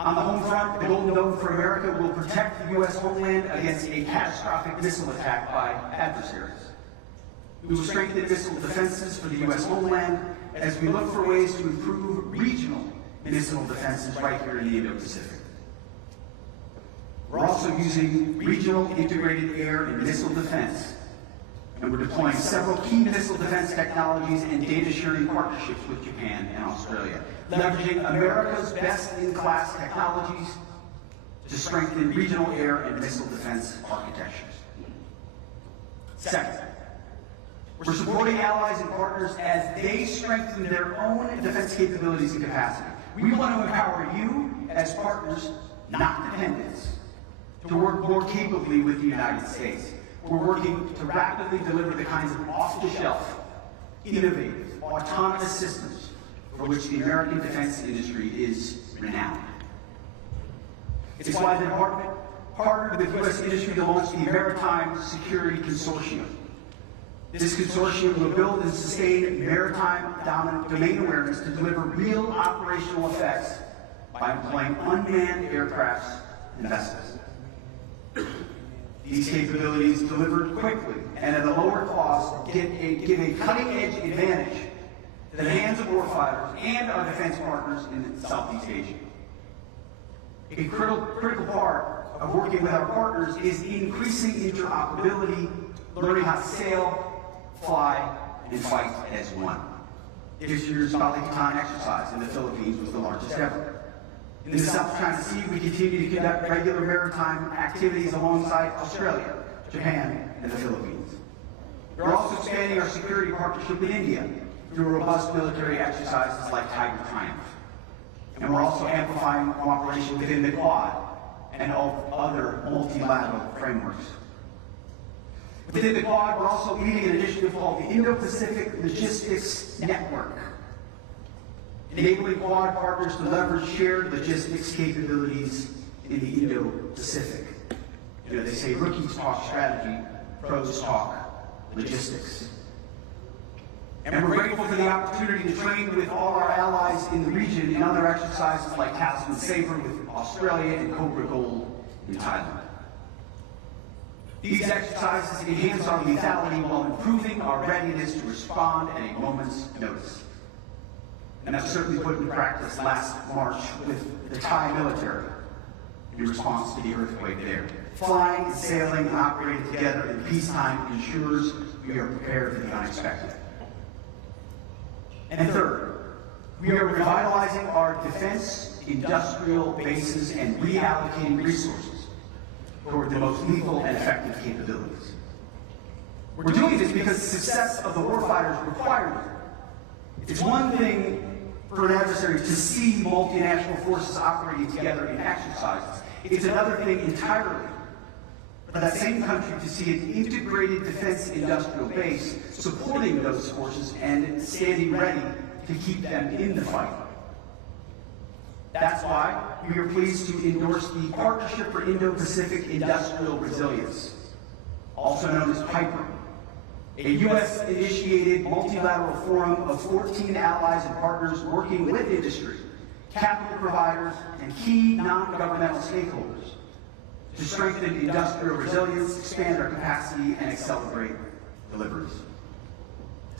On the home front, the Golden Dome for America will protect the U.S. homeland against a catastrophic missile attack by adversaries. We will strengthen missile defenses for the U.S. homeland as we look for ways to improve regional missile defenses right here in the Indo-Pacific. We're also using regional integrated air and missile defense, and we're deploying several key missile defense technologies and data sharing partnerships with Japan and Australia, leveraging America's best-in-class technologies to strengthen regional air and missile defense architectures. Second, we're supporting allies and partners as they strengthen their own defense capabilities and capacity. We want to empower you as partners, not dependents, to work more capably with the United States. We're working to rapidly deliver the kinds of off-the-shelf, innovative, autonomous systems for which the American defense industry is renowned. It's why the Department partnered with U.S. industry to launch the Maritime Security Consortium. This consortium will build and sustain maritime domain awareness to deliver real operational effects by employing unmanned aircrafts and vessels. These capabilities, delivered quickly and at a lower cost, give a cutting-edge advantage to the hands of warfighters and our defense partners in Southeast Asia. A critical part of working with our partners is increasing interoperability, learning how to sail, fly, and fight as one. This year's Balikatan exercise in the Philippines was the largest ever. In the South China Sea, we continue to conduct regular maritime activities alongside Australia, Japan, and the Philippines. We're also expanding our security partnership with India through robust military exercises like Tiger Triumph. And we're also amplifying cooperation within the Quad and other multilateral frameworks. Within the Quad, we're also leading an initiative called the Indo-Pacific Logistics Network, enabling Quad partners to leverage shared logistics capabilities in the Indo-Pacific. You know, they say rookies talk strategy, pros talk logistics. And we're grateful for the opportunity to train with all our allies in the region in other exercises like Talisman Sabre with Australia and Cobra Gold in Thailand. These exercises enhance our lethality while improving our readiness to respond at a moment's notice. And that was certainly put into practice last March with the Thai military in response to the earthquake there. Flying and sailing and operating together in peacetime ensures we are prepared for the unexpected. And third, we are revitalizing our defense industrial bases and reallocating resources toward the most lethal and effective capabilities. We're doing this because the success of the warfighters requires it. It's one thing for an adversary to see multinational forces operating together in exercises. It's another thing entirely for that same country to see an integrated defense industrial base supporting those forces and standing ready to keep them in the fight. That's why we are pleased to endorse the Partnership for Indo-Pacific Industrial Resilience, also known as PIPER, a U.S.-initiated multilateral forum of 14 allies and partners working with industry, capital providers, and key non-governmental stakeholders to strengthen industrial resilience, expand our capacity, and accelerate deliveries.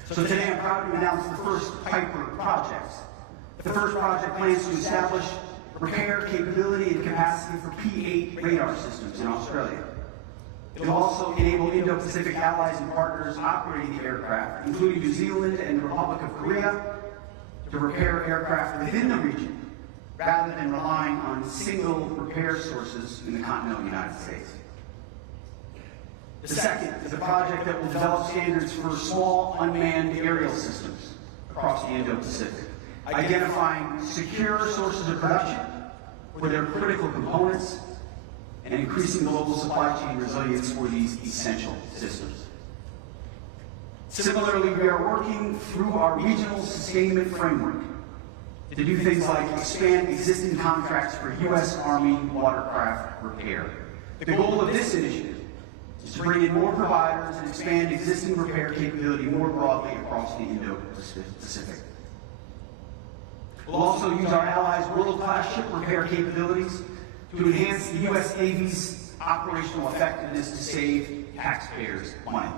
So today I'm proud to announce the first PIPER project. The first project plans to establish repair capability and capacity for P-8 radar systems in Australia. It will also enable Indo-Pacific allies and partners operating the aircraft, including New Zealand and the Republic of Korea, to repair aircraft within the region, rather than relying on single repair sources in the continental United States. The second is a project that will develop standards for small unmanned aerial systems across the Indo-Pacific, identifying secure sources of production for their critical components and increasing global supply chain resilience for these essential systems. Similarly, we are working through our regional sustainment framework to do things like expand existing contracts for U.S. Army watercraft repair. The goal of this initiative is to bring in more providers and expand existing repair capability more broadly across the Indo-Pacific. We'll also use our allies' world-class ship repair capabilities to enhance the U.S. Navy's operational effectiveness to save taxpayers money.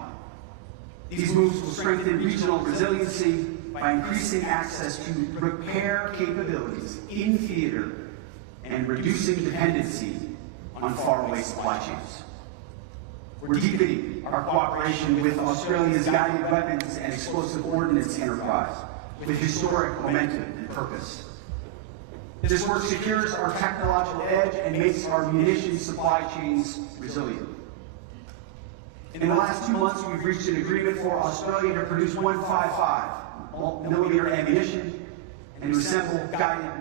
These moves will strengthen regional resiliency by increasing access to repair capabilities in theater and reducing dependency on faraway supply chains. We're deepening our cooperation with Australia's guided weapons and explosive ordnance enterprise with historic momentum and purpose. This work secures our technological edge and makes our munitions supply chains resilient. In the last 2 months, we've reached an agreement for Australia to produce 155mm ammunition and to assemble guided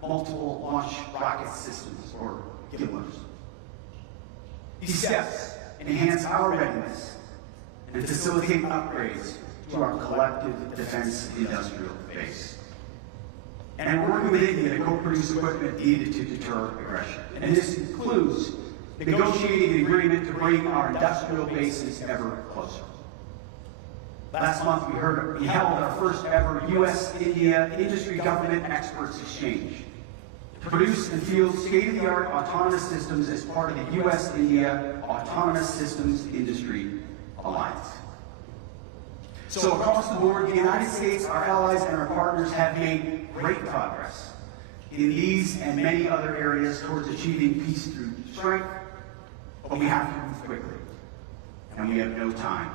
multiple launch rocket systems, or GMLRS. These steps enhance our readiness and facilitate upgrades to our collective defense industrial base. And we're working with India to co-produce equipment needed to deter aggression. And this includes negotiating an agreement to bring our industrial bases ever closer. Last month, we held our first ever U.S.-India industry government experts exchange to produce and field state-of-the-art autonomous systems as part of the U.S.-India Autonomous Systems Industry Alliance. So across the board, the United States, our allies, and our partners have made great progress in these and many other areas towards achieving peace through strength, but we have to move quickly, and we have no time